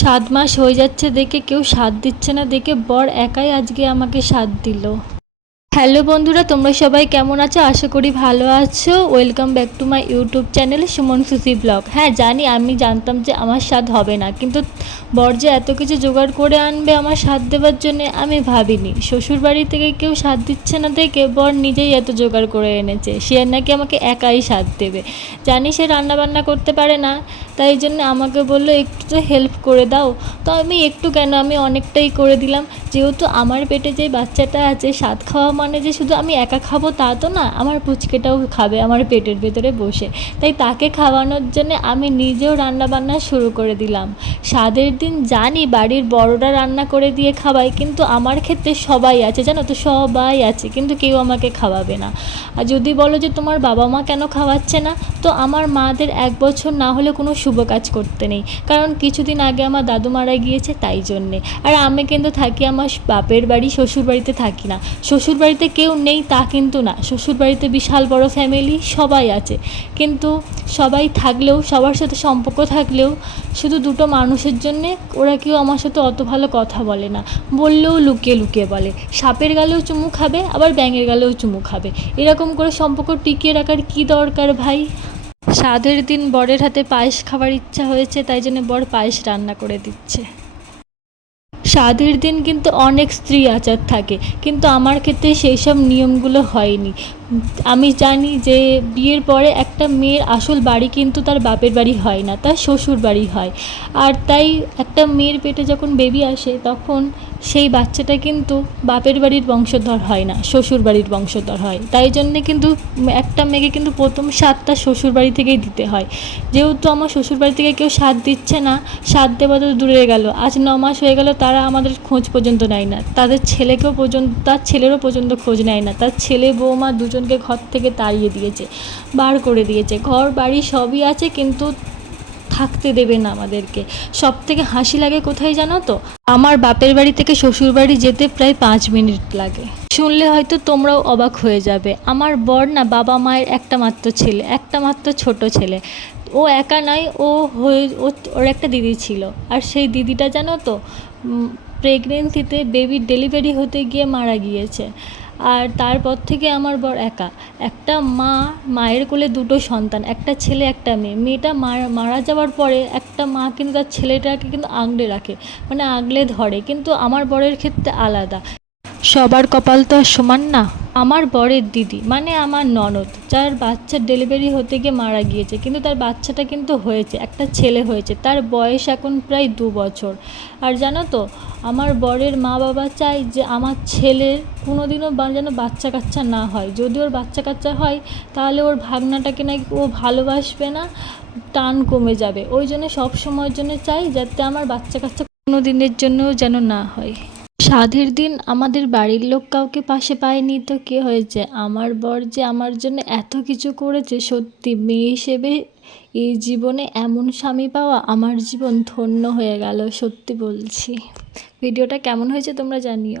সাত মাস হয়ে যাচ্ছে দেখে কেউ সাথ দিচ্ছে না দেখে বর একাই আজকে আমাকে সাথ দিল। হ্যালো বন্ধুরা, তোমরা সবাই কেমন আছো? আশা করি ভালো আছো। Welcome back to my YouTube channel Suman Susi vlog হ্যাঁ জানি, আমি জানতাম যে আমার স্বাদ হবে না, কিন্তু বর যে এত কিছু জোগাড় করে আনবে আমার স্বাদ দেওয়ার জন্য, আমি ভাবিনি। শ্বশুরবাড়ি থেকে কেউ স্বাদ দিচ্ছে না দেখে বর নিজেই এত জোগাড় করে এনেছে। সে নাকি আমাকে একাই স্বাদ দেবে। জানি সে রান্নাবান্না করতে পারে না, তাই জন্য আমাকে বলল, একটু তো হেল্প করে দাও। তো আমি একটু কেন, আমি অনেকটাই করে দিলাম। যেহেতু আমার পেটে যে বাচ্চাটা আছে, স্বাদ খাওয়া মানে যে শুধু আমি একা খাব তা তো না, আমার পুচকেটাও খাবে, আমার পেটের ভেতরে বসে। তাই তাকে খাওয়ানোর জন্য আমি নিজেও রান্না বান্না শুরু করে দিলাম। স্বাদের দিন জানি বাড়ির বড়রা রান্না করে দিয়ে খাওয়াই কিন্তু আমার ক্ষেত্রে সবাই আছে, জানো তো? সবাই আছে, কিন্তু কেউ আমাকে খাওয়াবে না। আর যদি বলো যে তোমার বাবা মা কেন খাওয়াচ্ছে না, তো আমার মাদের এক বছর না হলে কোনো শুভ কাজ করতে নেই। কারণ কিছুদিন আগে আমার দাদু মারা গিয়েছে তাই জন্যে। আর আমি কিন্তু থাকি আমার বাপের বাড়ি শ্বশুর বাড়িতে থাকি না। শ্বশুর বাড়িতে কেউ নেই তা কিন্তু না। শ্বশুর বাড়িতে বিশাল বড় ফ্যামিলি সবাই আছে। কিন্তু সবাই থাকলেও, সবার সাথে সম্পর্ক থাকলেও শুধু দুটো মানুষের জন্যে ওরা কেউ আমার সাথে অত ভালো কথা বলে না। বললেও লুকিয়ে লুকিয়ে বলে। সাপের গালেও চুমু খাবে, আবার ব্যাঙের গালেও চুমু খাবে। এরকম করে সম্পর্ক টিকিয়ে রাখার কী দরকার ভাই? স্বাদের দিন বরের হাতে পায়েস খাবার ইচ্ছা হয়েছে, তাই জন্য বর পায়েস রান্না করে দিচ্ছে। স্বাদের দিন কিন্তু অনেক স্ত্রী আচার থাকে। কিন্তু আমার ক্ষেত্রে সেই সব নিয়মগুলো হয়নি। আমি জানি যে বিয়ের পরে একটা মেয়ের আসল বাড়ি কিন্তু তার বাপের বাড়ি হয় না, তার শ্বশুর বাড়ি হয়। আর তাই একটা মেয়ের পেটে যখন বেবি আসে, তখন সেই বাচ্চাটা কিন্তু বাপের বাড়ির বংশধর হয় না, শ্বশুর বাড়ির বংশধর হয়। তাই জন্যে কিন্তু একটা মেয়েকে কিন্তু প্রথম স্বাদটা শ্বশুর বাড়ি থেকেই দিতে হয়। যেহেতু আমার শ্বশুর বাড়ি থেকে কেউ স্বাদ দিচ্ছে না স্বাদ দেওয়া তো দূরে গেল। আজ ন মাস হয়ে গেল, তারা আমাদের খোঁজ পর্যন্ত নেয় না। তাদের ছেলেকেও পর্যন্ত, তার ছেলেরও পর্যন্ত খোঁজ নেয় না। তার ছেলে, বৌমা দুজনকে ঘর থেকে তাড়িয়ে দিয়েছে, বার করে দিয়েছে। ঘর, বাড়ি সবই আছে কিন্তু থাকতে দেবে না আমাদেরকে। সব থেকে হাসি লাগে কোথায় জানো তো? আমার বাপের বাড়ি থেকে শ্বশুর বাড়ি যেতে প্রায় পাঁচ মিনিট লাগে। শুনলে হয়তো তোমরাও অবাক হয়ে যাবে। আমার বর না বাবা মায়ের একটা মাত্র ছেলে, একটা মাত্র ছোট ছেলে। ও একা নয় ও হয়ে ওর একটা দিদি ছিল। আর সেই দিদিটা জানো তো প্রেগনেন্সিতে বেবির ডেলিভারি হতে গিয়ে মারা গিয়েছে। আর তারপর থেকে আমার বর একা। একটা মা, মায়ের কোলে দুটো সন্তান, একটা ছেলে, একটা মেয়ে। মেয়েটা মারা যাওয়ার পরে একটা মা কিন্তু তার ছেলেটাকে কিন্তু আগলে রাখে মানে আগলে ধরে। কিন্তু আমার বরের ক্ষেত্রে আলাদা। সবার কপাল তো আর সমান না। আমার বরের দিদি মানে আমার ননদ, যার বাচ্চার ডেলিভারি হতে গিয়ে মারা গিয়েছে, কিন্তু তার বাচ্চাটা কিন্তু হয়েছে, একটা ছেলে হয়েছে, তার বয়স এখন প্রায় দু বছর। আর জানো তো, আমার বরের মা বাবা চায় যে আমার ছেলের কোনো দিনও যেন বাচ্চা কাচ্চা না হয়। যদি ওর বাচ্চা কাচ্চা হয়, তাহলে ওর ভাগনাটাকে নাকি ও ভালোবাসবে না, টান কমে যাবে। ওই জন্য সব সময়ের জন্য চাই যাতে আমার বাচ্চা কাচ্চা কোনো দিনের জন্যও যেন না হয়। স্বাদের দিন আমাদের বাড়ির লোক কাউকে পাশে পায়নি তো কী হয়েছে? আমার বর যে আমার জন্য এত কিছু করেছে সত্যি, মেয়ে হিসেবে এই জীবনে এমন স্বামী পাওয়া আমার জীবন ধন্য হয়ে গেল, সত্যি বলছি। ভিডিওটা কেমন হয়েছে তোমরা জানিও।